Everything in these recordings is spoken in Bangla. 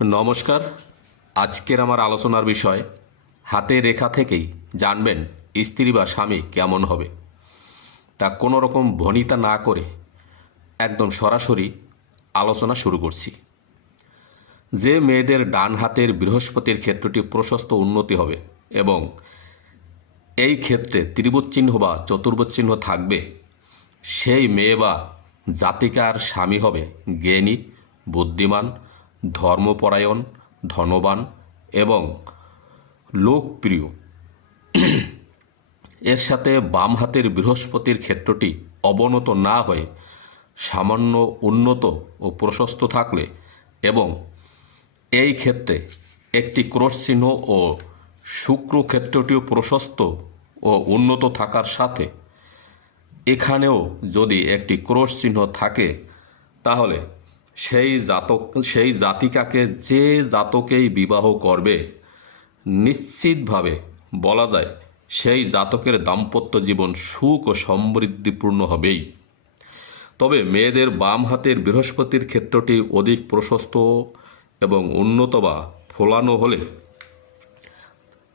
নমস্কার। আজকের আমার আলোচনার বিষয়, হাতে রেখা থেকেই জানবেন স্ত্রী বা স্বামী কেমন হবে। তা কোনো রকম ভনিতা না করে একদম সরাসরি আলোচনা শুরু করছি। যে মেয়েদের ডান হাতের বৃহস্পতির ক্ষেত্রটি প্রশস্ত উন্নতি হবে এবং এই ক্ষেত্রে ত্রিভুজ চিহ্ন বা চতুর্ভুজ চিহ্ন থাকবে, সেই মেয়ে বা জাতিকার স্বামী হবে জ্ঞানী, বুদ্ধিমান ধর্মপরায়ণ, ধনবান এবং লোকপ্রিয়। এর সাথে বাম হাতের বৃহস্পতির ক্ষেত্রটি অবনত না হয়ে সামান্য উন্নত ও প্রশস্ত থাকলে এবং এই ক্ষেত্রে একটি ক্রোশ চিহ্ন ও শুক্র ক্ষেত্রটিও প্রশস্ত ও উন্নত থাকার সাথে এখানেও যদি একটি ক্রোশ চিহ্ন থাকে, তাহলে সেই জাতক, সেই জাতিকাকে যে জাতকেই বিবাহ করবে, নিশ্চিতভাবে বলা যায় সেই জাতকের দাম্পত্য জীবন সুখ ও সমৃদ্ধিপূর্ণ হবেই। তবে মেয়েদের বাম হাতের বৃহস্পতির ক্ষেত্রটি অধিক প্রশস্ত এবং উন্নত বা ফোলানো হলে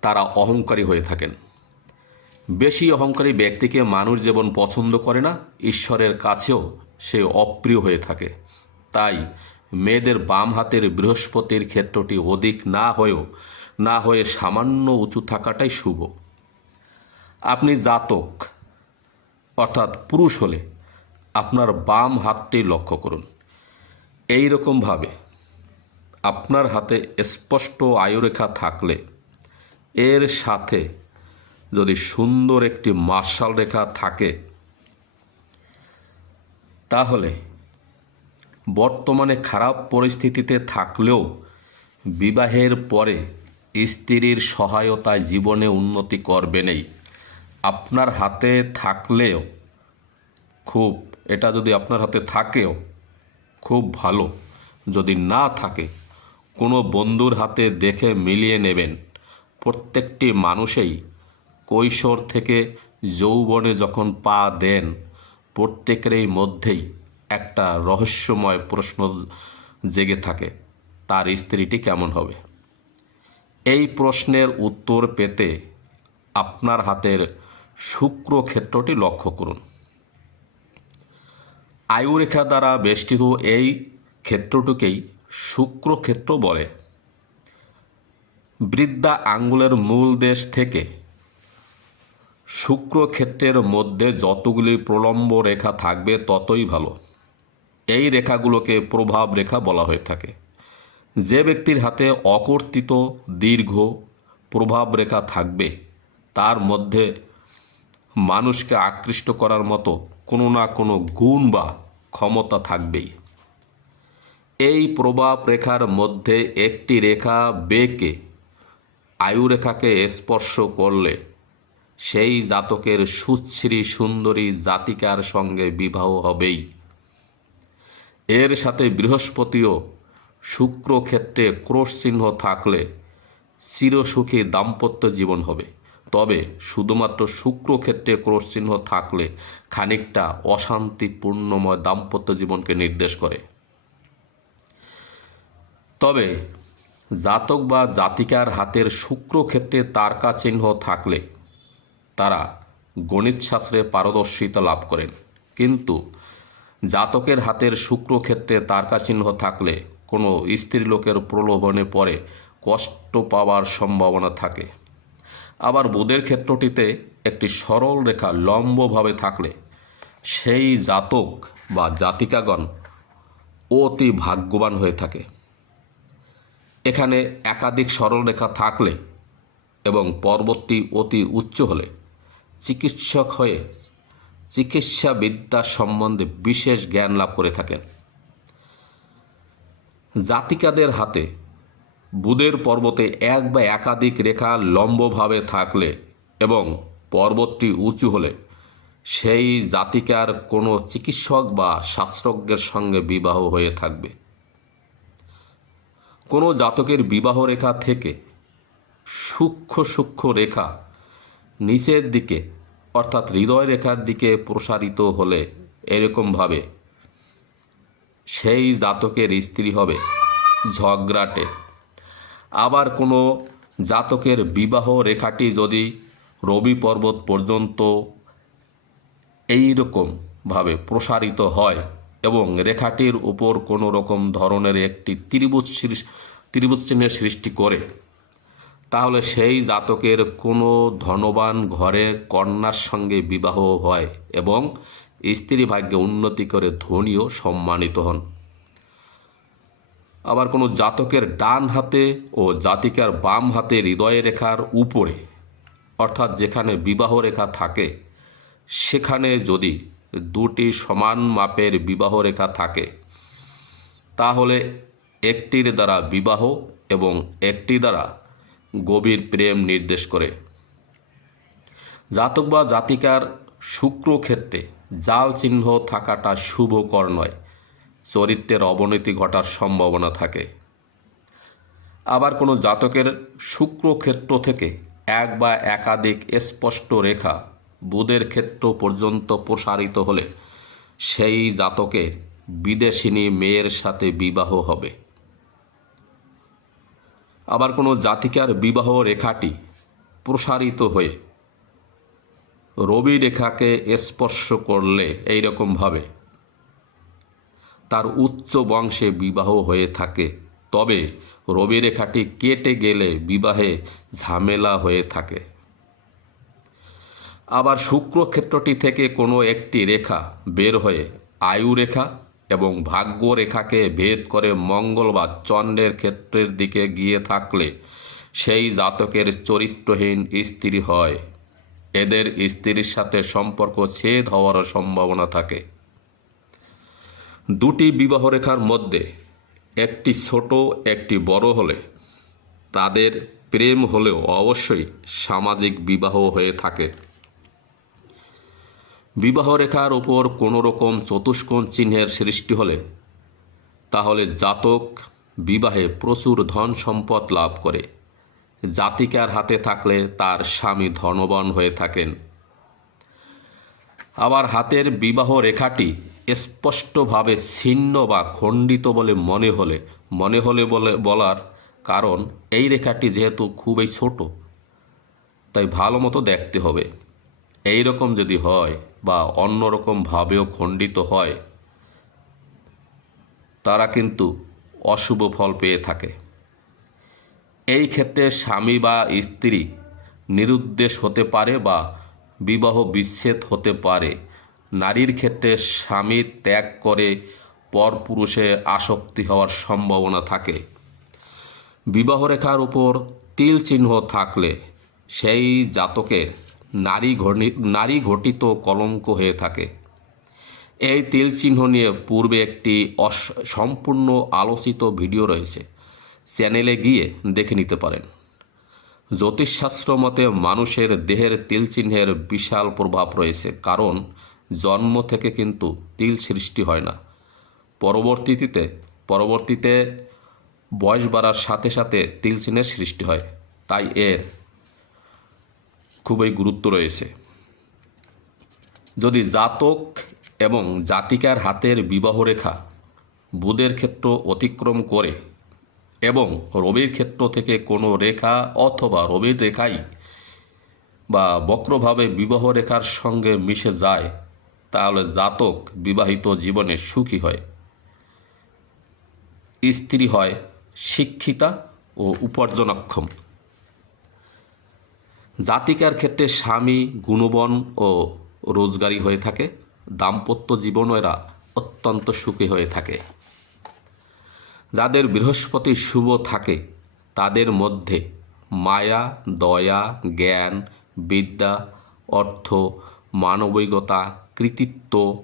তারা অহংকারী হয়ে থাকেন। বেশি অহংকারী ব্যক্তিকে মানুষ যেমন পছন্দ করে না, ঈশ্বরের কাছেও সে অপ্রিয় হয়ে থাকে। তাই মেয়েদের বাম হাতের বৃহস্পতির ক্ষেত্রটি অধিক না হয়েও, না হয়ে সামান্য উঁচু থাকাটাই শুভ। আপনি জাতক, অর্থাৎ পুরুষ হলে আপনার বাম হাতটি লক্ষ্য করুন। এই রকমভাবে আপনার হাতে স্পষ্ট আয়ুরেখা থাকলে এর সাথে যদি সুন্দর একটি মার্শাল রেখা থাকে, তাহলে বর্তমানে খারাপ পরিস্থিতিতে থাকলেও বিবাহের পরে স্ত্রীর সহায়তায় জীবনে উন্নতি করবেনই আপনার হাতে থাকলেও খুব, এটা যদি আপনার হাতে থাকেও, খুব ভালো। যদি না থাকে, কোনো বন্ধুর হাতে দেখে মিলিয়ে নেবেন। প্রত্যেকটি মানুষেই কৈশোর থেকে যৌবনে যখন পা দেন, প্রত্যেকেরই মধ্যেই একটা রহস্যময় প্রশ্ন জেগে থাকে, তার স্ত্রীটি কেমন হবে? এই প্রশ্নের উত্তর পেতে আপনার হাতের শুক্র ক্ষেত্রটি লক্ষ্য করুন। আয়ুরেখা দ্বারা বেষ্টিত এই ক্ষেত্রটিকেই শুক্র ক্ষেত্র বলে। বৃদ্ধা আঙ্গুলের মূল দেশ থেকে শুক্র ক্ষেত্রের মধ্যে যতগুলি প্রলম্ব রেখা থাকবে ততই ভালো। এই রেখাগুলোকে প্রভাব রেখা বলা হয়ে থাকে। যে ব্যক্তির হাতে অকর্তিত, দীর্ঘ প্রভাব রেখা থাকবে, তার মধ্যে মানুষকে আকৃষ্ট করার মতো কোনো না কোনো গুণ বা ক্ষমতা থাকবেই। এই প্রভাব রেখার মধ্যে একটি রেখা বেঁকে আয়ুরেখাকে স্পর্শ করলে সেই জাতকের সুশ্রী সুন্দরী জাতিকার সঙ্গে বিবাহ হবেই। এর সাথে বৃহস্পতিও শুক্র ক্ষেত্রে ক্রোশ চিহ্ন থাকলে চিরসুখী দাম্পত্য জীবন হবে। তবে শুধুমাত্র শুক্র ক্ষেত্রে ক্রোশ চিহ্ন থাকলে খানিকটা অশান্তিপূর্ণময় দাম্পত্য জীবনকে নির্দেশ করে। তবে জাতক বা জাতিকার হাতের শুক্র ক্ষেত্রে তারকা চিহ্ন থাকলে তারা গণিতশাস্ত্রে পারদর্শিতা লাভ করেন। কিন্তু জাতকের হাতের শুক্র ক্ষেত্রে তারকা চিহ্ন থাকলে কোনো স্ত্রীলোকের প্রলোভনে পড়ে কষ্ট পাওয়ার সম্ভাবনা থাকে। আবার বুধের ক্ষেত্রটিতে একটি সরল রেখা লম্বভাবে থাকলে সেই জাতক বা জাতিকাগণ অতি ভাগ্যবান হয়ে থাকে। এখানে একাধিক সরল রেখা থাকলে এবং পর্বতটি অতি উচ্চ হলে চিকিৎসক হয়ে চিকিৎসা বিদ্যা সম্বন্ধে বিশেষ জ্ঞান লাভ করে থাকেন। জাতিকাদের হাতে বুধের পর্বতে এক বা একাধিক রেখা লম্বভাবে থাকলে এবং পর্বতটি উঁচু হলে সেই জাতিকার কোনো চিকিৎসক বা শাস্ত্রজ্ঞের সঙ্গে বিবাহ হয়ে থাকবে। কোনো জাতকের বিবাহ রেখা থেকে সূক্ষ্ম সূক্ষ্ম রেখা নিচের দিকে অর্থাৎ হৃদয় রেখার দিকে প্রসারিত হলে এরকমভাবে সেই জাতকের স্ত্রী হবে ঝগড়াটে। আবার কোনো জাতকের বিবাহ রেখাটি যদি রবি পর্বত পর্যন্ত এই রকমভাবে প্রসারিত হয় এবং রেখাটির উপর কোনো রকম ধরনের একটি ত্রিভুজ ত্রিভুজ চিহ্নের সৃষ্টি করে তাহলে সেই জাতকের কোনো ধনবান ঘরে কন্যার সঙ্গে বিবাহ হয় এবং স্ত্রী ভাগ্যে উন্নতি করে ধনীও সম্মানিত হন। আবার কোনো জাতকের ডান হাতে ও জাতিকার বাম হাতে হৃদয় রেখার উপরে, অর্থাৎ যেখানে বিবাহ রেখা থাকে, সেখানে যদি দুটি সমান মাপের বিবাহ রেখা থাকে, তাহলে একটির দ্বারা বিবাহ এবং একটি দ্বারা গভীর প্রেম নির্দেশ করে। জাতক বা জাতিকার শুক্র ক্ষেত্রে জাল চিহ্ন থাকাটা শুভকর নয়, চরিত্রের অবনতি ঘটার সম্ভাবনা থাকে। আবার কোনো জাতকের শুক্র ক্ষেত্র থেকে এক বা একাধিক স্পষ্ট রেখা বুধের ক্ষেত্র পর্যন্ত প্রসারিত হলে সেই জাতকের বিদেশিনী মেয়ের সাথে বিবাহ হবে। আবার কোনো জাতিকার বিবাহ রেখাটি প্রসারিত হয়ে রবি রেখাকে স্পর্শ করলে এই রকমভাবে তার উচ্চ বংশে বিবাহ হয়ে থাকে, তবে রবি রেখাটি কেটে গেলে বিবাহে ঝামেলা হয়ে থাকে। আবার শুক্র ক্ষেত্রটি থেকে কোনো একটি রেখা বের হয়ে আয়ু রেখা এবং ভাগ্য রেখাকে ভেদ করে মঙ্গল বা চন্দ্রের ক্ষেত্রের দিকে গিয়ে থাকলে সেই জাতকের চরিত্রহীন স্ত্রী হয়। এদের স্ত্রীর সাথে সম্পর্ক ছেদ হওয়ারও সম্ভাবনা থাকে। দুটি বিবাহ রেখার মধ্যে একটি ছোট, একটি বড় হলে তাদের প্রেম হলেও অবশ্যই সামাজিক বিবাহ হয়ে থাকে। বিবাহ রেখার ওপর কোনো রকম চতুষ্কোণ চিহ্নের সৃষ্টি হলে, তাহলে জাতক বিবাহে প্রচুর ধন সম্পদ লাভ করে। জাতিকার হাতে থাকলে তার স্বামী ধনবান হয়ে থাকেন। আবার হাতের বিবাহ রেখাটি স্পষ্টভাবে ছিন্ন বা খণ্ডিত বলে মনে হলে মনে হলে বলে বলার কারণ এই রেখাটি যেহেতু খুবই ছোট, তাই ভালো মতো দেখতে হবে। এই রকম যদি হয় বা অন্য রকমভাবেও খণ্ডিত হয়, তারা কিন্তু অশুভ ফল পেয়ে থাকে। এই ক্ষেত্রে স্বামী বা স্ত্রী নিরুদ্দেশ হতে পারে বা বিবাহ বিচ্ছেদ হতে পারে। নারীর ক্ষেত্রে স্বামী ত্যাগ করে পরপুরুষে আসক্তি হওয়ার সম্ভাবনা থাকে। বিবাহ রেখার উপর তিল চিহ্ন থাকলে সেই জাতকের নারী নারী ঘটিত কলঙ্ক হয়ে থাকে। এই তিল চিহ্ন নিয়ে পূর্বে একটি সম্পূর্ণ আলোচিত ভিডিও রয়েছে। চ্যানেলে গিয়ে দেখে নিতে পারেন। জ্যোতিষশাস্ত্র মতে মানুষের দেহের তিল চিহ্নের বিশাল প্রভাব রয়েছে, কারণ জন্ম থেকে কিন্তু তিল সৃষ্টি হয় না। পরবর্তীতে পরবর্তীতে বয়স বাড়ার সাথে সাথে তিল চিহ্নের সৃষ্টি হয়। তাই এর খুবই গুরুত্ব রয়েছে। যদি জাতক এবং জাতিকার হাতের বিবাহ রেখা বুধের ক্ষেত্র অতিক্রম করে এবং রবির ক্ষেত্র থেকে কোনো রেখা অথবা রবির রেখাই বা বক্রভাবে বিবাহ রেখার সঙ্গে মিশে যায়, তাহলে জাতক বিবাহিত জীবনে সুখী হয়। স্ত্রী হয় শিক্ষিতা ও উপার্জনক্ষম। জাতিকার ক্ষেত্রে স্বামী, গুণবন ও রোজগারি হয়ে থাকে। দাম্পত্য জীবন এরা অত্যন্ত সুখী হয়ে থাকে। যাদের বৃহস্পতি শুভ থাকে, তাদের মধ্যে মায়া, দয়া, জ্ঞান, বিদ্যা, অর্থ, মানবিকতা, কৃতিত্ব,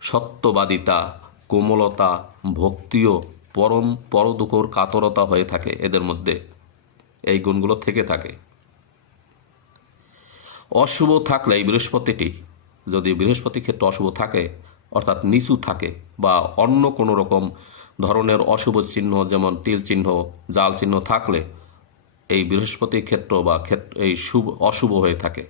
সত্যবাদিতা, কোমলতা, ভক্তিও পরম পরদুকর কাতরতা হয়ে থাকে এদের মধ্যে। এই গুণগুলো থেকে থাকে। অশুভ থাকলে এই বৃহস্পতিটি, যদি বৃহস্পতি ক্ষেত্রে অশুভ থাকে, অর্থাৎ নিচু থাকে, বা অন্য কোনো রকম ধরনের অশুভ চিহ্ন, যেমন তিল চিহ্ন, জাল চিহ্ন থাকলে এই বৃহস্পতি ক্ষেত্র বা ক্ষেত্র এই শুভ, অশুভ হয়ে থাকে।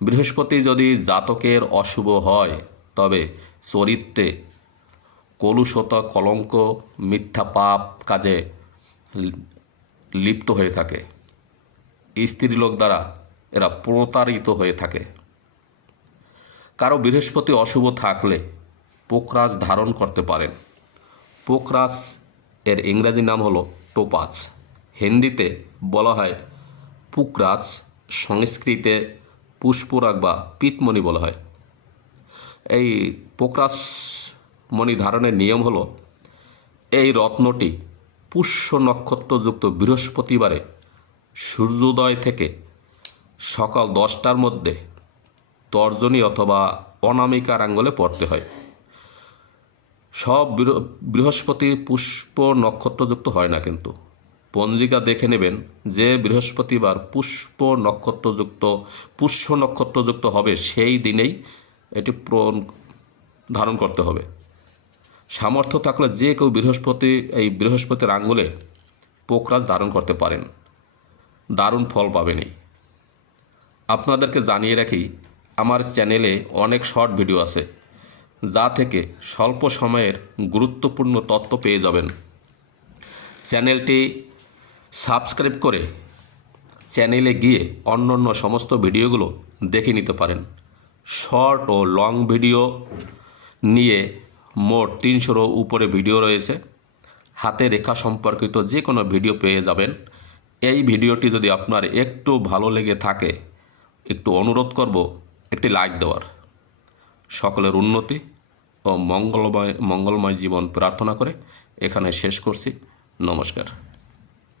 বৃহস্পতি যদি জাতকের অশুভ হয়, তবে চরিত্রে কলুষতা কলঙ্ক, মিথ্যা পাপ কাজে লিপ্ত হয়ে থাকে। স্ত্রীলোক দ্বারা এরা প্রতারিত হয়ে থাকে। কারও বৃহস্পতি অশুভ থাকলে পোকরাজ ধারণ করতে পারেন। পোকরাজ এর ইংরাজি নাম হলো টোপাজ। হিন্দিতে বলা হয় পুকরাজ, সংস্কৃতে পুষ্পরাগ বা পিতমণি বলা হয়। এই পোকরাজ মণি ধারণের নিয়ম হলো, এই রত্নটি পুষ্য নক্ষত্রযুক্ত বৃহস্পতিবারে সূর্যোদয় থেকে সকাল দশটার মধ্যে তর্জনী অথবা অনামিকার আঙ্গলে পড়তে হয়। সব বৃহস্পতি পুষ্প নক্ষত্রযুক্ত হয় না কিন্তু। পঞ্জিকা দেখে নেবেন যে বৃহস্পতিবার পুষ্প নক্ষত্রযুক্ত, পুষ্য নক্ষত্রযুক্ত হবে সেই দিনেই এটি ধারণ করতে হবে। সামর্থ্য থাকলে যে কেউ বৃহস্পতি, এই বৃহস্পতির আঙ্গুলে পোকরাজ ধারণ করতে পারেন। দারুণ ফল পাবেনই। আপনাদেরকে জানিয়ে রাখি, আমার চ্যানেলে অনেক শর্ট ভিডিও আছে, যা থেকে স্বল্প সময়ের গুরুত্বপূর্ণ তথ্য পেয়ে যাবেন। চ্যানেলটি সাবস্ক্রাইব করে চ্যানেলে গিয়ে অন্য অন্য সমস্ত ভিডিওগুলো দেখে নিতে পারেন। শর্ট ও লং ভিডিও নিয়ে মোট তিনশোরও উপরে ভিডিও রয়েছে। হাতে রেখা সম্পর্কিত যে কোনো ভিডিও পেয়ে যাবেন। এই ভিডিওটি যদি আপনার একটু ভালো লেগে থাকে একটু অনুরোধ করব, একটি লাইক দেওয়ার। সকলের উন্নতি ও মঙ্গলময় মঙ্গলময় জীবন প্রার্থনা করে এখানে শেষ করছি। নমস্কার।